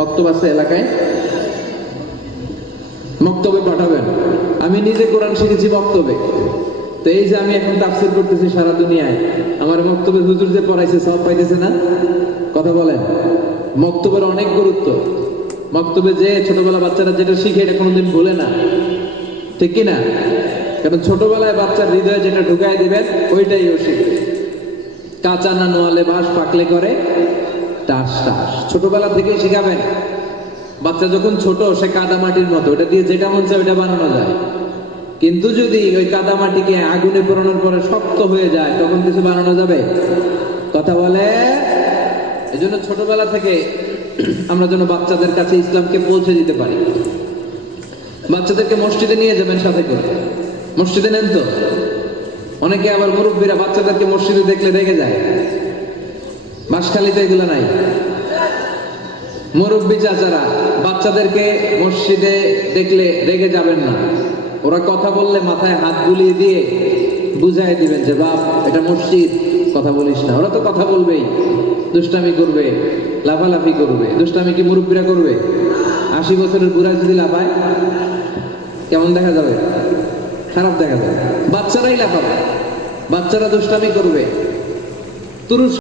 মক্তব আছে এলাকায়? মক্তবে পাঠাবেন। আমি নিজে কোরআন শিখেছি মক্তবে। তো এই যে আমি এখন তাফসীর করতেছি সারা দুনিয়ায়, আমার মক্তবে হুজুর যে পড়াইছে সব পাইতেছে না? কথা বলেন। মক্তবের অনেক গুরুত্ব। মক্তবে যে ছোটবেলা বাচ্চারা যেটা শিখে এটা কোনোদিন ভুলে না, ঠিক কি না? কারণ ছোটবেলায় বাচ্চার হৃদয়ে যেটা ঢুকায় দিবেন ওইটাই ও শিখবে। কাঁচা না নোয়ালে বাঁশ পাকলে করে টাস টাস। ছোটবেলা থেকেই শিখাবেন। বাচ্চা যখন ছোট সে কাদা মাটির মতো, ওটা দিয়ে যেটা মন চায় ওটা বানানো যায়। কিন্তু যদি ওই কাদা মাটিকে আগুনে পোড়ানোর পরে শক্ত হয়ে যায় তখন কিছু বানানো যাবে? কথা বলে। এজন্য ছোটবেলা থেকে আমরা যেন বাচ্চাদের কাছে ইসলামকে পৌঁছে দিতে পারি। বাচ্চাদেরকে মসজিদে নিয়ে যাবেন সাথে করে। মসজিদে নেন তো? অনেকে আবার মুরব্বীরা বাচ্চাদেরকে মসজিদে দেখলে রেগে যায়। বাঁশখালীতে এগুলো নাই? মুরব্বী চাচারা বাচ্চাদেরকে মসজিদে দেখলে রেগে যাবেন না। ওরা কথা বললে মাথায় হাত বুলিয়ে দিয়ে বুঝাই দিবেন যে বাপ এটা মসজিদ, কথা বলিস না। ওরা তো কথা বলবেই, দুষ্টামি করবে, লাফালাফি করবে। দুষ্টামি কি মুরব্বীরা করবে? 80 বছরের বুড়া যদি লাফায় কেমন দেখা যাবে? খারাপ দেখা যাবে। বাচ্চারাই লাফাবে, বাচ্চারা দুষ্টামি করবে। তুরস্ক